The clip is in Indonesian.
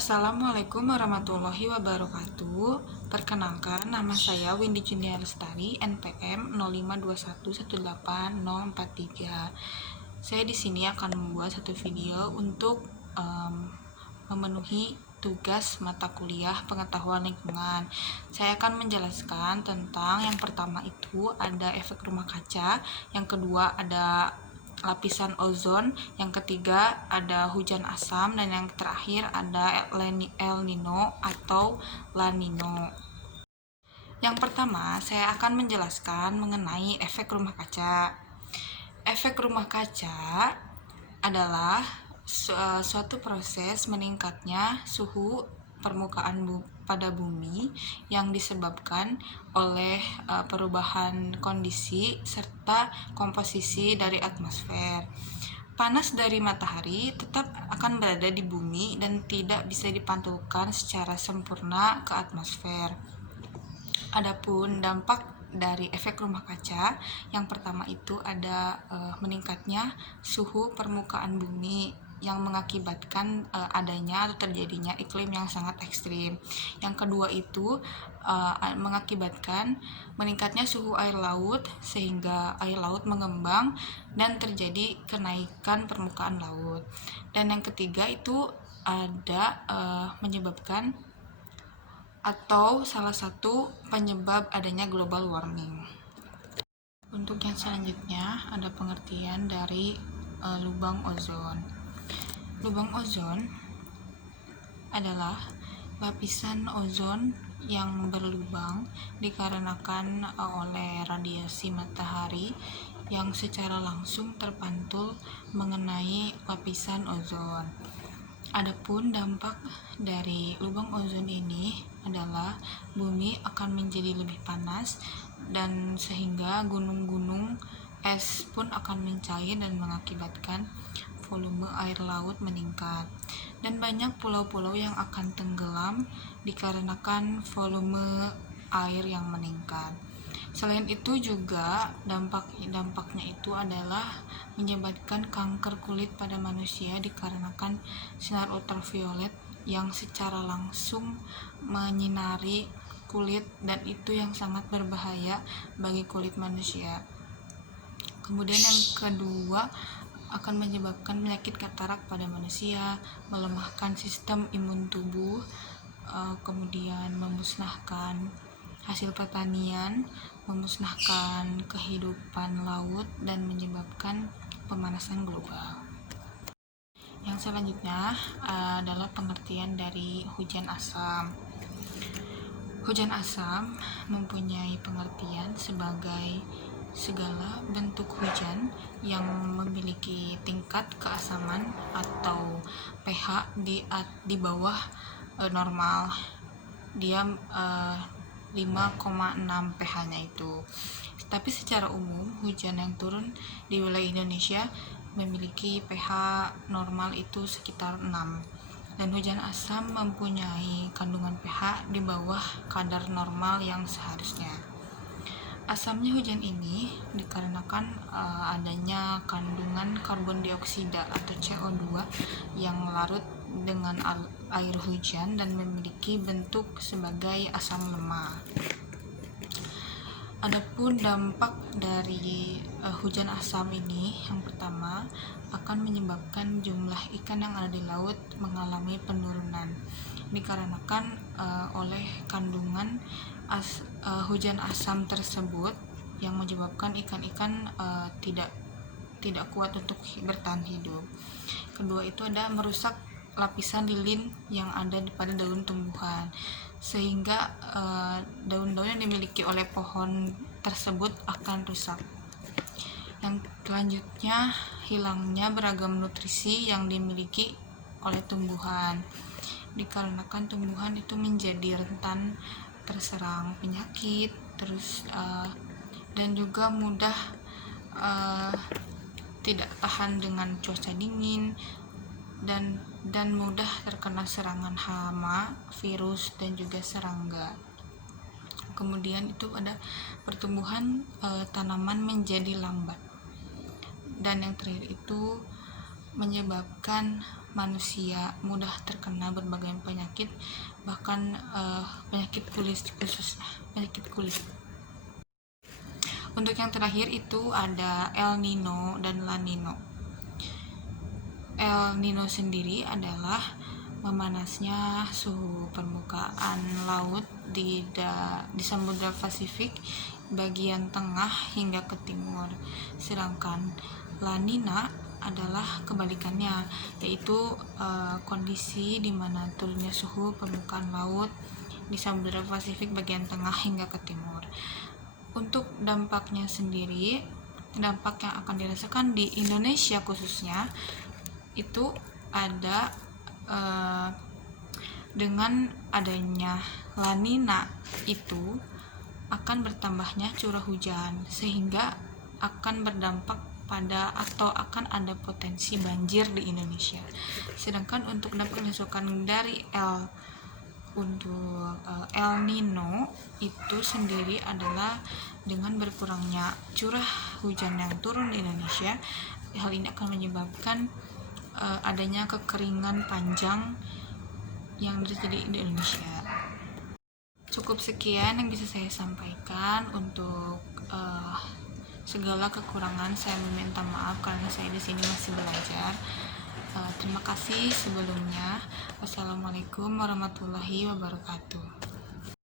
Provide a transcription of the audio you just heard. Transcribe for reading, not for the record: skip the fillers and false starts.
Assalamualaikum warahmatullahi wabarakatuh. Perkenalkan, nama saya Windy Junia Lestari, NPM 0521181043. Saya di sini akan membuat satu video untuk memenuhi tugas mata kuliah pengetahuan lingkungan. Saya akan menjelaskan tentang yang pertama itu ada efek rumah kaca, yang kedua ada lapisan ozon, yang ketiga ada hujan asam, dan yang terakhir ada El Nino atau La Nino. Yang pertama, saya akan menjelaskan mengenai efek rumah kaca. Efek rumah kaca adalah suatu proses meningkatnya suhu permukaan pada bumi yang disebabkan oleh perubahan kondisi serta komposisi dari atmosfer. Panas dari matahari tetap akan berada di bumi dan tidak bisa dipantulkan secara sempurna ke atmosfer. Adapun dampak dari efek rumah kaca, yang pertama itu ada meningkatnya suhu permukaan bumi yang mengakibatkan adanya atau terjadinya iklim yang sangat ekstrim. Yang kedua itu mengakibatkan meningkatnya suhu air laut sehingga air laut mengembang dan terjadi kenaikan permukaan laut. Dan yang ketiga itu ada menyebabkan atau salah satu penyebab adanya global warming. Untuk yang selanjutnya ada pengertian dari lubang ozon. Lubang ozon adalah lapisan ozon yang berlubang dikarenakan oleh radiasi matahari yang secara langsung terpantul mengenai lapisan ozon. Adapun dampak dari lubang ozon ini adalah bumi akan menjadi lebih panas dan sehingga gunung-gunung es pun akan mencair dan mengakibatkan volume air laut meningkat, dan banyak pulau-pulau yang akan tenggelam dikarenakan volume air yang meningkat. Selain itu juga dampaknya itu adalah menyebabkan kanker kulit pada manusia dikarenakan sinar ultraviolet yang secara langsung menyinari kulit, dan itu yang sangat berbahaya bagi kulit manusia. Kemudian yang kedua akan menyebabkan penyakit katarak pada manusia, melemahkan sistem imun tubuh, kemudian memusnahkan hasil pertanian, memusnahkan kehidupan laut, dan menyebabkan pemanasan global. Yang selanjutnya adalah pengertian dari hujan asam. Hujan asam mempunyai pengertian sebagai segala bentuk hujan yang memiliki tingkat keasaman atau pH di bawah normal. Dia 5,6 pH-nya itu. Tapi secara umum hujan yang turun di wilayah Indonesia memiliki pH normal itu sekitar 6. Dan hujan asam mempunyai kandungan pH di bawah kadar normal yang seharusnya. Asamnya hujan ini dikarenakan adanya kandungan karbon dioksida atau CO2 yang larut dengan air hujan dan memiliki bentuk sebagai asam lemak. Adapun dampak dari hujan asam ini, yang pertama akan menyebabkan jumlah ikan yang ada di laut mengalami penurunan dikarenakan oleh kandungan hujan asam tersebut yang menyebabkan ikan-ikan tidak kuat untuk bertahan hidup. Kedua itu ada merusak lapisan lilin yang ada pada daun tumbuhan sehingga daun-daun yang dimiliki oleh pohon tersebut akan rusak. Yang selanjutnya, hilangnya beragam nutrisi yang dimiliki oleh tumbuhan dikarenakan tumbuhan itu menjadi rentan terserang penyakit, dan juga mudah tidak tahan dengan cuaca dingin dan mudah terkena serangan hama, virus, dan juga serangga. Kemudian itu ada pertumbuhan tanaman menjadi lambat. Dan yang terakhir itu menyebabkan manusia mudah terkena berbagai penyakit, bahkan penyakit kulit, khususnya penyakit kulit. Untuk yang terakhir itu ada El Nino dan La Nino. El Nino sendiri adalah memanasnya suhu permukaan laut di Samudra Pasifik bagian tengah hingga ke timur. Sedangkan La Nina adalah kebalikannya, yaitu kondisi di mana turunnya suhu permukaan laut di Samudra Pasifik bagian tengah hingga ke timur. Untuk dampaknya sendiri, dampak yang akan dirasakan di Indonesia khususnya itu ada dengan adanya La Nina itu akan bertambahnya curah hujan, sehingga akan berdampak pada atau akan ada potensi banjir di Indonesia. Sedangkan untuk dampak yang dari El Nino itu sendiri adalah dengan berkurangnya curah hujan yang turun di Indonesia. Hal ini akan menyebabkan adanya kekeringan panjang yang terjadi di Indonesia. Cukup sekian yang bisa saya sampaikan. Untuk segala kekurangan saya meminta maaf karena saya di sini masih belajar. Terima kasih sebelumnya. Wassalamualaikum warahmatullahi wabarakatuh.